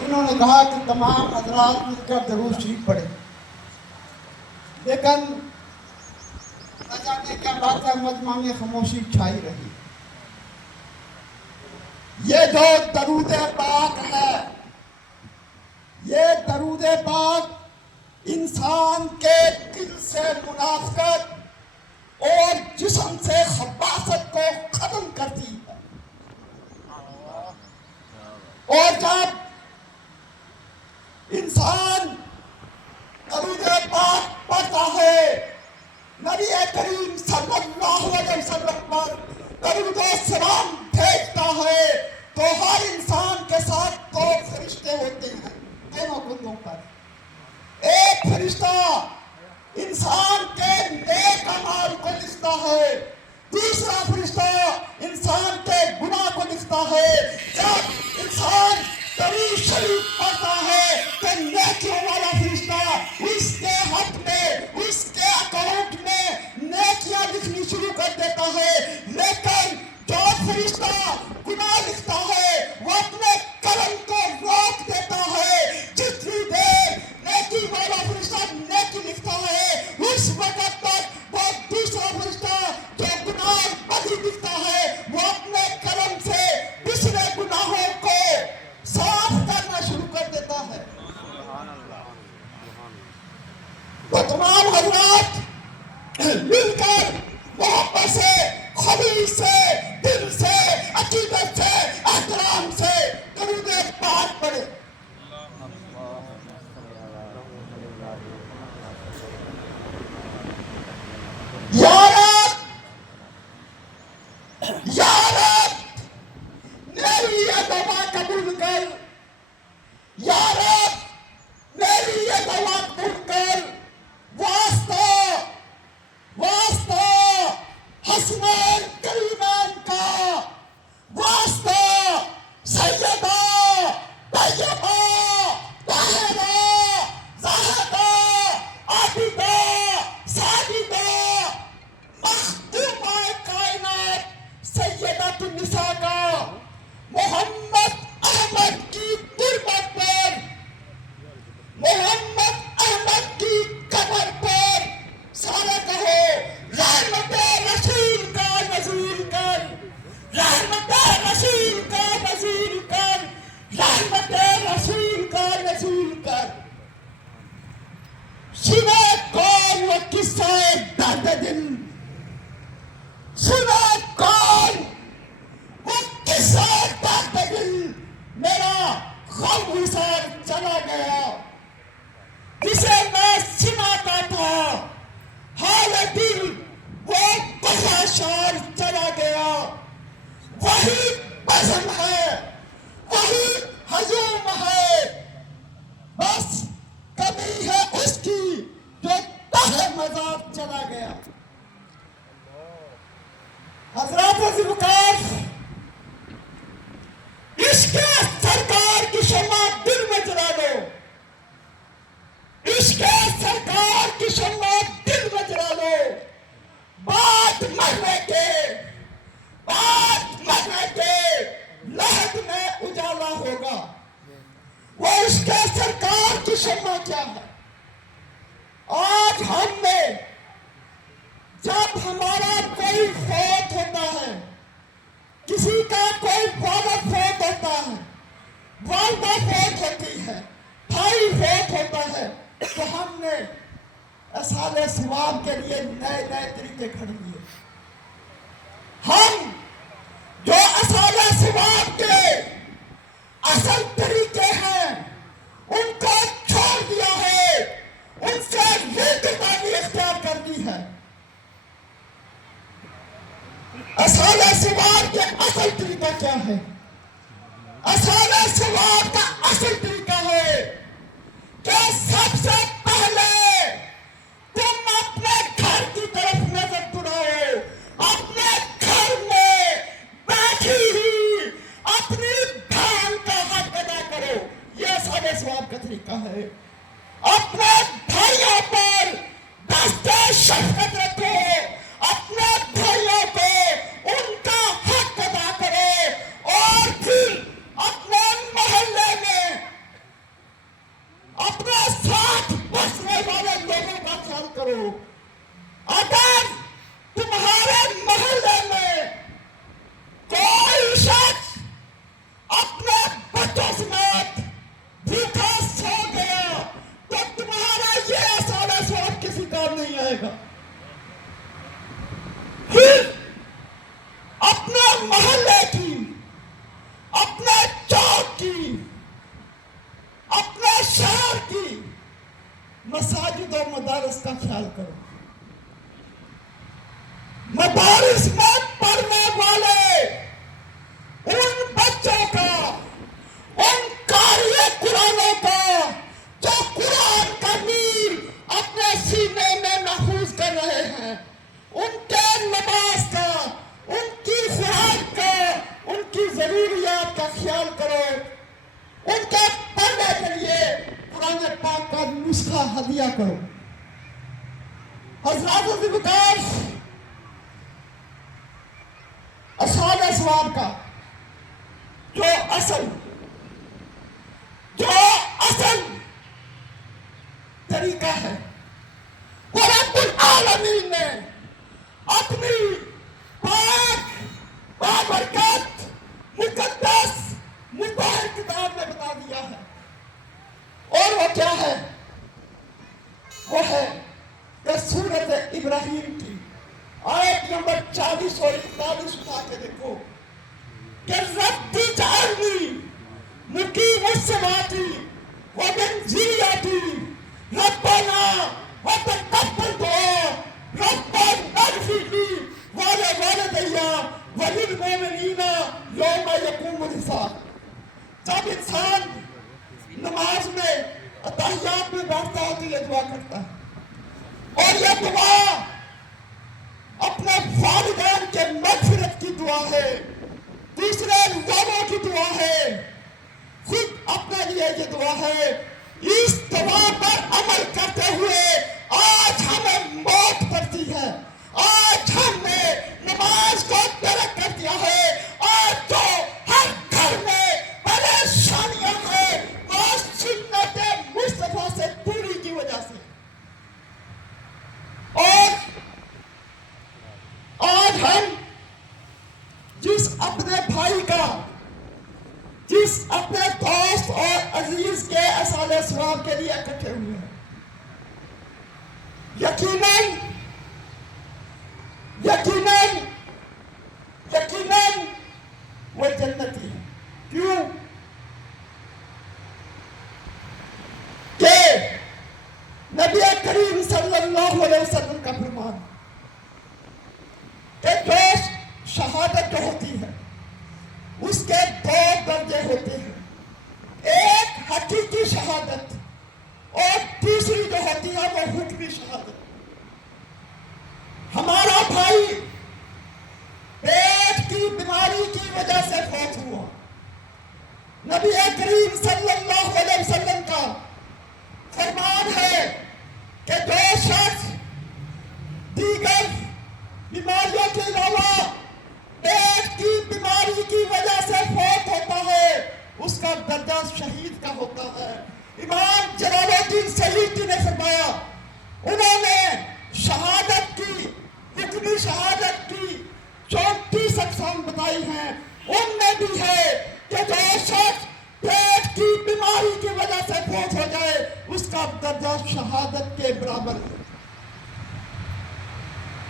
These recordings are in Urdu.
انہوں نے کہا کہ تمام حضرات مل کر درود شریف پڑھیں، لیکن نہ جانے کیا بات ہے، مجمع میں خاموشی چھائی رہی۔ یہ جو درود پاک ہے، یہ درود پاک انسان کے دل سے منافقت اور جسم سے خباثت کو ختم کرتی ہے، اور جب انسان درود پاک پڑھتا ہے، نبی کریم صلی اللہ علیہ وسلم پر درود و سلام بھیجتا ہے، تو ہر انسان کے ساتھ دو فرشتے ہوتے ہیں دونوں کندھوں پر۔ ایک فرشتہ انسان کے نیک اعمال کو لکھتا ہے، دوسرا فرشتہ انسان کے گناہ کو لکھتا ہے۔ جب انسان درود شریف پڑھتا ہے تو نیکیوں والا فرشتہ اس کے حق میں، اس کے اکاؤنٹ میں نیکیاں لکھنی شروع کر دیتا ہے، لیکن جو فرشتہ گناہ لکھتا ہے وہ اپنے قلم کو روک دیتا ہے۔ جتنی دیر نیکی والا فرشتہ نیکی لکھتا ہے، اس وقت تک وہ دوسرا فرشتہ جو گناہ بدی لکھتا ہے وہ اپنے قلم سے پچھلے گناہوں کو صاف کرنا شروع کر دیتا ہے۔ تو تمام حضرات مل کر محبت سے، خلوص سے، دل سے، عقیدت سے، احترام سے درود پاک پڑھیں۔ یا رب، یا رب میری یہ دعا قبول کر، یا رب میری یہ دعا قبول کر، واسطہ حسنین کریمین کا، واسطہ سیدہ طیبہ طاہرہ زاہدہ عابدہ ساجدہ مخدومہ کائنات سیدۃ النساء کا محمد احمد کی تربت پر، محمد احمد کی قبر پر سارے کہو رحمت رسول کا نزول کر، رحمت رسول کا نزول کر، رحمت رسول کا نزول کر۔ سنے کون وہ قصہ درد دل، سنے کون وہ قصہ درد دل، میرا غم گسار چلا گیا جسے میں سناتا تھا، حال دل وہ بخاشار چلا گیا۔ وہی بزم ہے، وہی ہجوم ہے، بس کمی ہے اس کی جو تہ مزار چلا گیا۔ حضرات ذوالوقار، عشق سرکار کی شمع دل میں جلا لو، عشق سرکار کی شمع دل میں جلا لو، بعد مرنے کے لہد میں اجالا ہوگا۔ وہ عشق سرکار کی شمع کیا ہے؟ آج ہم نے جب ہمارا کوئی فوت ہوتا ہے، کسی کا کوئی والد فوت ہوتا ہے، والدہ فوت ہوتی ہے، بھائی فوت ہوتا ہے، تو ہم نے اصحاب ثواب کے لیے نئے نئے طریقے کھڑے کیے۔ ہم جو اصحاب ثواب کے اصل طریقے ہیں ان کو چھوڑ دیا ہے، ان سے ریتبانی اختیار کر دی ہے۔ اصحاب ثواب کے اصل طریقہ کیا ہے؟ اصحاب ثواب کا اصل طریقہ ہے کہ سب سے پہلے تم اپنے گھر کی طرف نظر دوڑاؤ، اپنے گھر میں بیٹھی ہوئی اپنی بہن کا حق ادا کرو۔ یہ اصحاب ثواب کا طریقہ ہے۔ اپنے بھائیوں پر دست شفقت رکھو، اپنے بھائیوں کو ان کا حق ادا کرو، اور پھر اپنے محلے میں مساجد و مدارس کا خیال کرو. مدارس میں پڑھنے والے ان بچوں کا، ان قاری قرآنوں کا جو قرآن کا نور اپنے سینے میں محفوظ کر رہے ہیں، ان کے لباس کا، ان کی خوراک کا، ان کی ضروریات کا خیال کرو. ان کے پڑھنے کے لیے قرآن پاک کا نسخہ ہدیہ کرو. حضرات ذوالفقار اصحاب اسواب کا جو اصل طریقہ ہے، وہ رب العالمین نے اپنی پاک بابرکت مقدس مطہر کتاب میں بتا دیا ہے. اور وہ کیا ہے؟ وہ ہے کہ سورۃ ابراہیم کی آیت نمبر 40 اور 41 اٹھا کے دیکھو کہ رب جعلنی مقیم الصلاۃ ومن ذریتی ربنا وتقبل دعاء ربنا اغفر لی ولوالدی وللمؤمنین یوم یقوم الحساب. جب انسان نماز میں اتحیات میں بیٹھتا ہے تو یہ دعا کرتا ہے، اور یہ دعا اپنے والدین کے مغفرت کی دعا ہے، دوسرے لوگوں کی دعا ہے، خود اپنے لیے یہ دعا ہے. اس دعا پر عمل کرتے ہوئے آج ہمیں موت پڑتی ہے، آج ہم نے نماز کو ترک کر دیا ہے. آج تو ہر گھر میں پریشانیاں ہیں وہ سنت مصطفیٰ سے دوری کی وجہ سے. اور آج ہم جس اپنے بھائی کا، جس اپنے دوست اور عزیز کے اصحاب اسواب کے لیے اکٹھے ہوئے ہیں، یقیناً وہ جنتی ہے. کیوں؟ کہ نبی کریم صلی اللہ علیہ وسلم کا فرمان کہ جو شہادت جو ہوتی ہے اس کے 2 درجے ہوتے ہیں. ایک حقیقی شہادت اور تیسری جو ہوتی ہے وہ حکمی شہادت. ہمارا بھائی پیٹ کی بیماری کی وجہ سے فوت ہوا، نبی کریم صلی اللہ علیہ وسلم کا فرمان ہے کہ جو شخص دیگر بیماریوں کے علاوہ پیٹ کی بیماری کی وجہ سے فوت ہوتا ہے اس کا درجہ شہید کا ہوتا ہے. امام جلال الدین سیوطی نے فرمایا، انہوں نے شہادت کی، حکمی شہادت کی 34 اقسام بتائی ہیں. ان میں بھی ہے کہ جو شخص پیٹ کی بیماری کی وجہ سے فوت ہو جائے اس کا درجہ شہادت کے برابر ہے.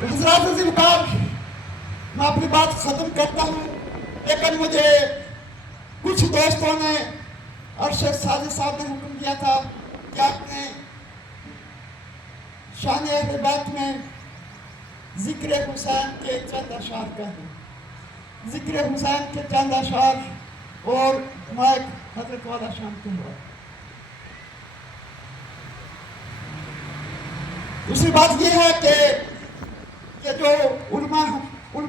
حضرات ذوالفقار میں اپنی بات ختم کرتا ہوں، لیکن مجھے کچھ دوستوں نے ارشد سازی صاحب نے حکم دیا تھا کہ آپ نے شان اہل بیت میں ذکر حسین کے چند اشعار کہیں. ذکر حسین کے چند اشعار اور مائک حضرت والا شام کو ہوا. دوسری بات یہ ہے کہ یہ جو علماء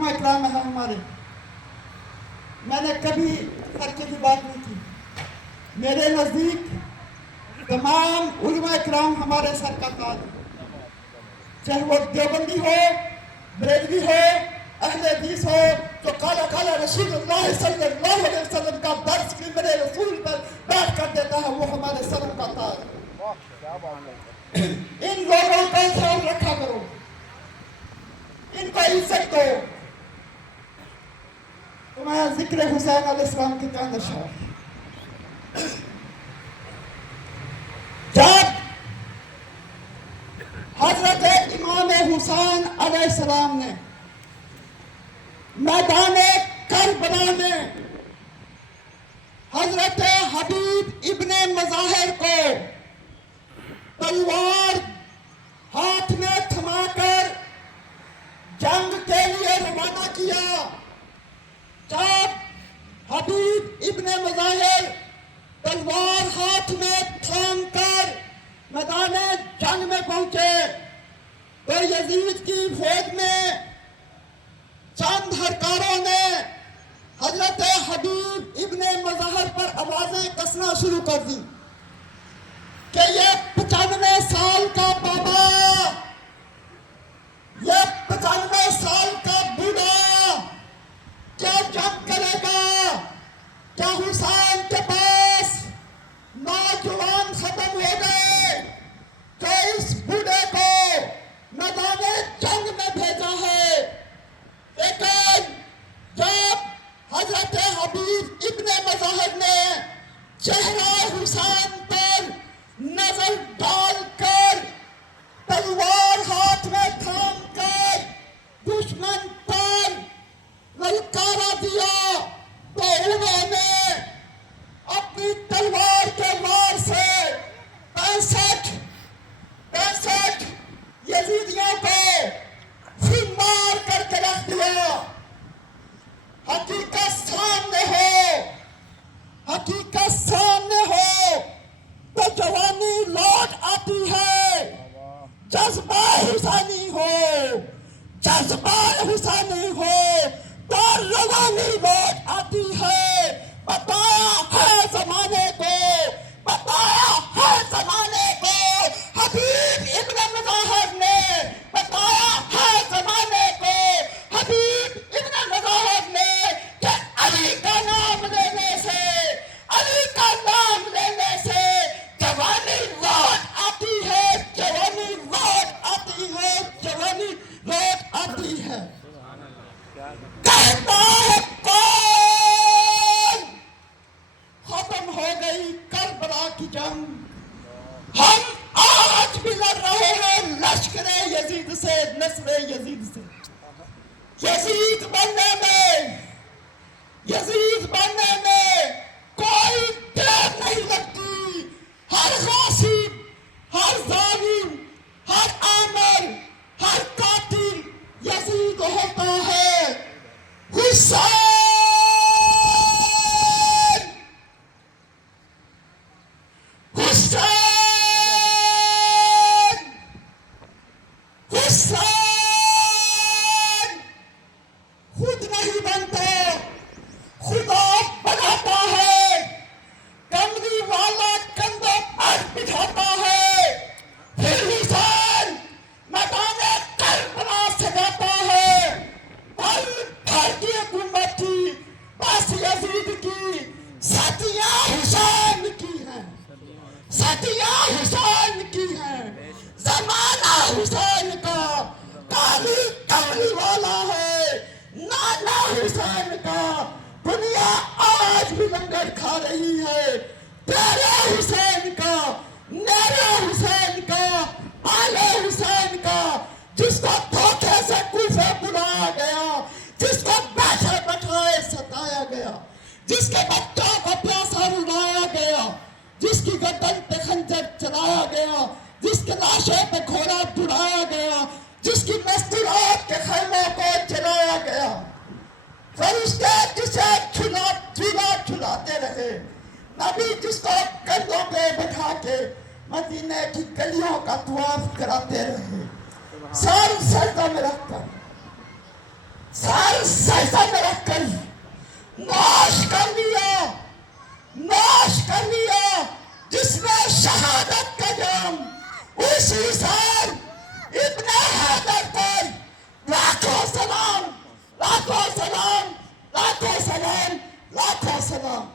اکرام ہیں ہمارے، میں نے کبھی فرقے کی بات نہیں کی. میرے نزدیک تمام علماء اکرام ہمارے سر کا تاج، چاہے وہ دیوبندی ہو، بریلوی ہو، اہل حدیث ہو، تو قال رسول اللہ صلی اللہ علیہ وسلم کا درس بھی میرے رسول پر بیٹھ کر دیتا ہے، وہ ہمارے سر کا تاج. ان لوگوں کا خیال رکھا کرو، ان کا عزت دو. تو میں ذکر حسین علیہ السلام کی چند اشعار. جب حضرت امام حسین علیہ السلام نے میدان کربلا میں حضرت حبیب ابن مظاہر کو تلوار ہاتھ میں تھما کر جنگ کے لیے روانہ کیا. جب حبیب ابن مظاہر تلوار ہاتھ میں تھام کر میدان جنگ میں پہنچے تو یزید کی فوج میں چند ہرکاروں نے حضرت حبیب ابن مظاہر پر آوازیں کسنا شروع کر دی کہ یہ 95 سال کا بابا، یہ 95 سال کا بوڑھا کیا جنگ کرے گا؟ کیا حسین کے پاس نوجوان ختم ہو گئے جو اس بوڑھے کو میدان جنگ میں بھیجا ہے؟ لیکن جب حضرت حبیب ابن مظاہر نے چہرہ حسین پر نظر ڈال کر تلوار ہاتھ میں تھام کر دشمن پر للکارا دیا تو انہوں نے اپنی تلوار کے وار سے 65 یزیدیوں کو مار کر کے رکھ دیا. حقیقت سامنے ہو تو جوانی لوٹ آتی ہے. جذبہ حسینی ہو تو روانی لوٹ آتی ہے. بتایا ہے زمانے کو حبیب ابن مظاہر نے، بتایا ہے زمانے کو حبیب ابن مظاہر نے کہ علی کا نام لینے سے جوانی لوٹ آتی ہے. کہتا ہے کون ختم ہو گئی کربلا کی جنگ. ہم آج بھی لڑ رہے ہیں لشکر یزید سے، نسل یزید سے. یزید بننے میں کوئی دیر نہیں لگتی. ہر غاصب، ہر ظالم، ہر عامل، ہر قاتل یزید ہوتا ہے. حسین خود نہیں بنتا، خدا بناتا ہے. کملی والا کندھوں پر بٹھاتا ہے. پھر حسین میدان کربلا سے جاتا ہے. پل بھر کی حکومت تھی، بس یزید کی ساتھیاں حسین کی ہیں. زمانہ حسین کا کالی والا ہے. نانا حسین کا دنیا آج بھی لنگر کھا رہی ہے. تیرے حسین کا، میرے حسین کا، آلے حسین کا، جس کو دھوکے سے کوفے بلایا گیا، جس کو بیٹھے بٹھائے ستایا گیا، جس کے بچوں کو پیاسا رلایا گیا، جس کی گردن پہ خنجر چلایا گیا، جس کے لاشوں پہ گھوڑا دڑایا گیا، جس کی مستورات کے خیموں کو جلایا گیا. فرشتے جسے جھلاتے رہے. نبی جس کو کندھوں پہ بٹھا کے مدینے کی گلیوں کا طواف کراتے رہے. سر سجدہ میں رکھ کر نوش کر لیا جس نے شہادت کا جام. اس حسین ابن حیدر پر لاکھوں سلام، لاکھوں سلام، لاکھوں سلام، لاکھوں سلام.